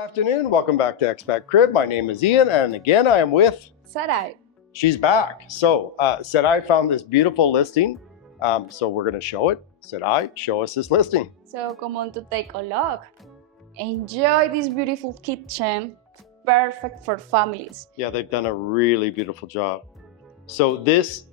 afternoon. Welcome back to ExpatCrib. My name is Ian, and again, I am with Sarai. She's back. So, Sarai found this beautiful listing. So we're going to show it. Sarai, show us this listing. So come on to take a look. Enjoy this beautiful kitchen, perfect for families. Yeah, they've done a really beautiful job. So this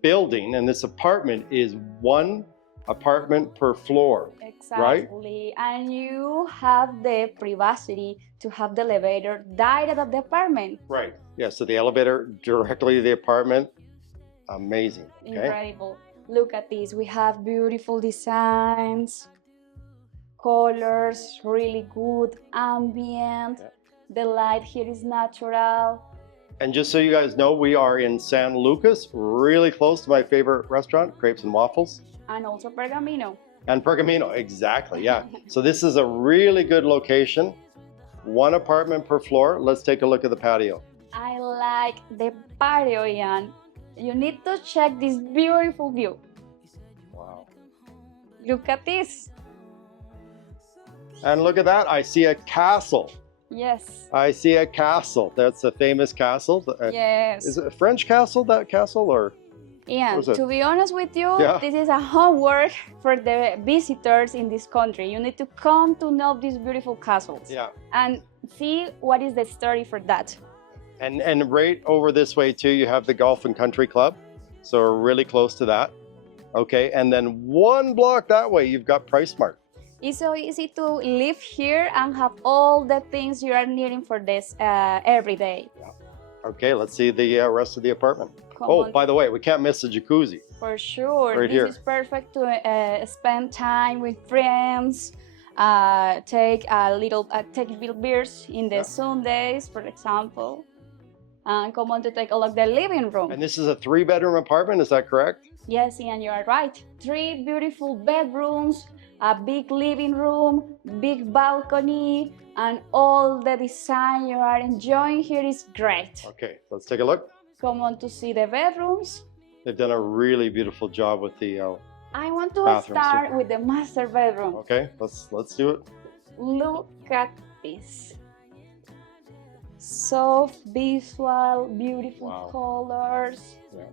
building and this apartment is one apartment per floor. Exactly. Right? And you have the privacy to have the elevator direct at the apartment. Right. Yeah, so the elevator directly to the apartment. Amazing. Okay? Incredible. Look at this. We have beautiful designs, colors, really good ambient. Yeah. The light here is natural. And just so you guys know, we are in San Lucas, really close to my favorite restaurant, Crepes and Waffles. And also Pergamino. And Pergamino, exactly, yeah. So this is a really good location. One apartment per floor. Let's take a look at the patio. I like the patio, Ian. You need to check this beautiful view. Wow. Look at this. And look at that, I see a castle. Yes. I see a castle. That's a famous castle. Yes. Is it a French castle, that castle, or? Ian, to be honest with you, This is a homework for the visitors in this country. You need to come to know these beautiful castles. Yeah. And see what is the story for that. And right over this way too, you have the Golf and Country Club. So we're really close to that. Okay, and then one block that way, you've got PriceSmart. It's so easy to live here and have all the things you are needing for this every day. Yeah. Okay, let's see the rest of the apartment. By the way, we can't miss the jacuzzi. For sure. Right this here. Is perfect to spend time with friends, take little beers in the Sundays, for example. And come on to take a look at the living room. And this is a 3-bedroom apartment, is that correct? Yes, Ian, you are right. 3 beautiful bedrooms, a big living room, big balcony, and all the design you are enjoying here is great. Okay, let's take a look. Come on to see the bedrooms. They've done a really beautiful job with the I want to start with the master bedroom. Okay, let's do it. Look at this. Soft visual, beautiful colors. Yeah.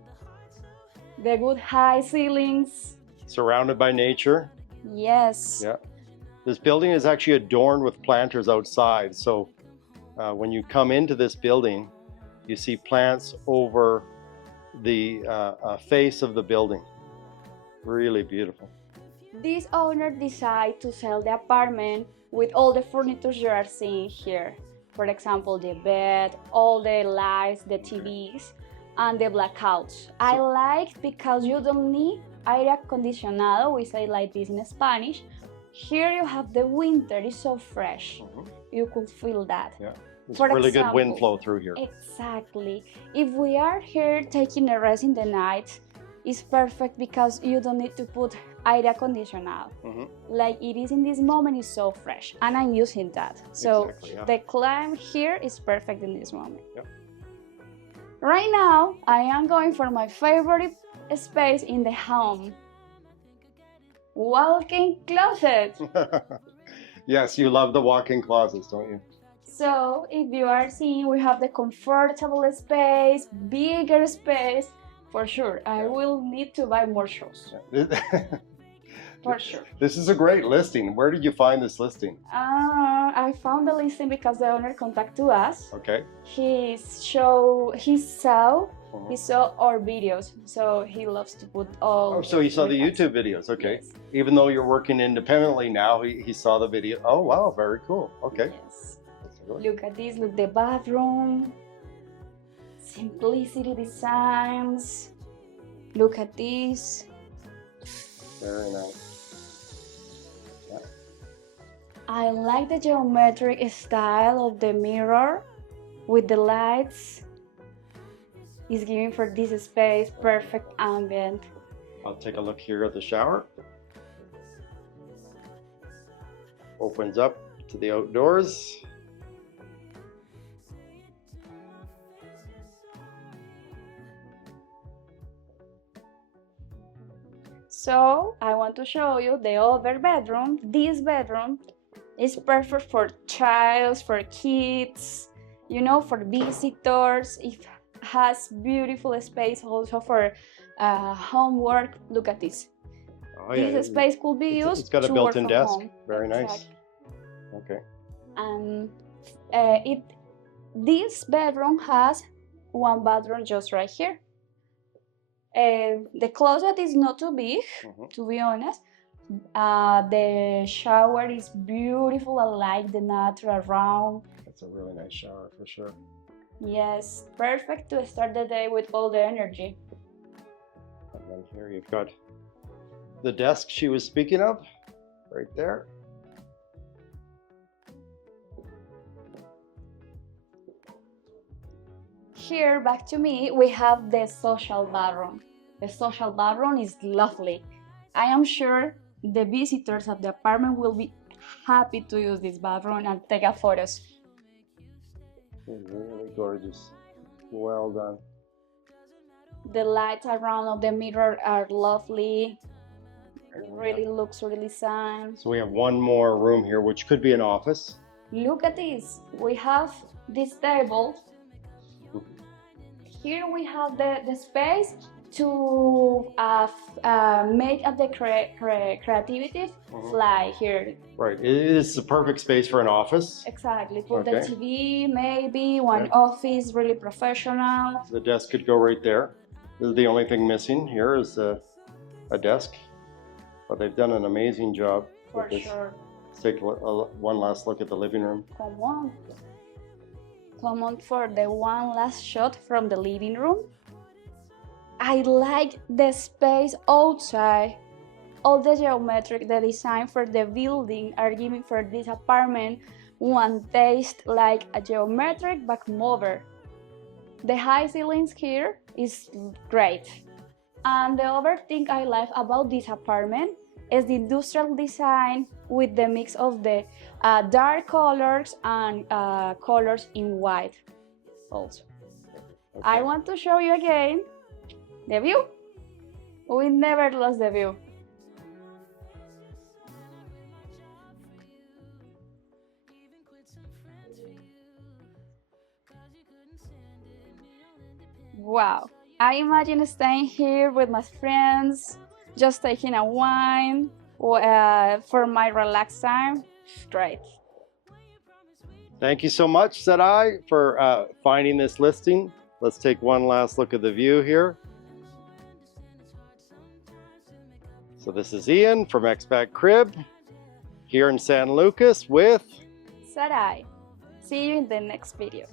The good high ceilings. Surrounded by nature. Yes. Yeah. This building is actually adorned with planters outside. So when you come into this building, you see plants over the face of the building. Really beautiful. This owner decided to sell the apartment with all the furniture you are seeing here. For example, the bed, all the lights, the TVs, and the blackouts. I like because you don't need aire acondicionado, we say like this in Spanish. Here you have the winter, it's so fresh. You could feel that. Yeah. It's really good wind flow through here. Exactly. If we are here taking a rest in the night, it's perfect because you don't need to put aire acondicionado. Like it is in this moment, it's so fresh. And I'm using that. So the climate here is perfect in this moment. Yeah. Right now, I am going for my favorite space in the home. Walk-in closet. Yes, you love the walk-in closets, don't you? So, if you are seeing, we have the comfortable space, bigger space. For sure, I will need to buy more shoes. For sure. This is a great listing. Where did you find this listing? I found the listing because the owner contacted us. Okay. He saw our videos, so he loves to put all. Oh, so he saw the YouTube videos. Okay. Yes. Even though you're working independently now, he saw the video. Oh, wow, very cool. Okay. Yes. Look at this, look the bathroom. Simplicity designs. Look at this. Very nice. Yeah. I like the geometric style of the mirror with the lights. It's giving for this space perfect ambient. I'll take a look here at the shower. Opens up to the outdoors. So I want to show you the other bedroom. This bedroom It's perfect for child, for kids, you know, for visitors. It has beautiful space also for homework. Look at this. Oh, yeah. This space could be used. It's got a to work built-in from desk. home. Very nice. Exactly. Okay. And this bedroom has one bathroom just right here. The closet is not too big, to be honest. The shower is beautiful. I like the natural round. That's a really nice shower for sure. Yes, perfect to start the day with all the energy. And then here you've got the desk she was speaking of, right there. Here, back to me, we have the social bathroom. The social bathroom is lovely. I am sure the visitors of the apartment will be happy to use this bathroom and take photos. Really gorgeous. Well done. The lights around of the mirror are lovely. Really luxury design. So we have one more room here, which could be an office. Look at this. We have this table. Here we have the space to make up the creativity fly here. Right. It is the perfect space for an office. Exactly. Put Okay. the TV, maybe one office, really professional. The desk could go right there. This is the only thing missing here is a desk. But they've done an amazing job For with this. sure. Let's take one last look at the living room. Come on. Come on for the one last shot from the living room. I like the space outside. All the geometric, the design for the building are giving for this apartment one taste like a geometric back mover. The high ceilings here is great. And the other thing I like about this apartment is the industrial design with the mix of the dark colors and colors in white also. Okay. I want to show you again the view. We never lost the view. Wow. I imagine staying here with my friends, just taking a wine for my relaxed time. Great. Thank you so much, said I, for finding this listing. Let's take one last look at the view here. So this is Ian from ExpatCrib here in San Lucas with Sarai. See you in the next video.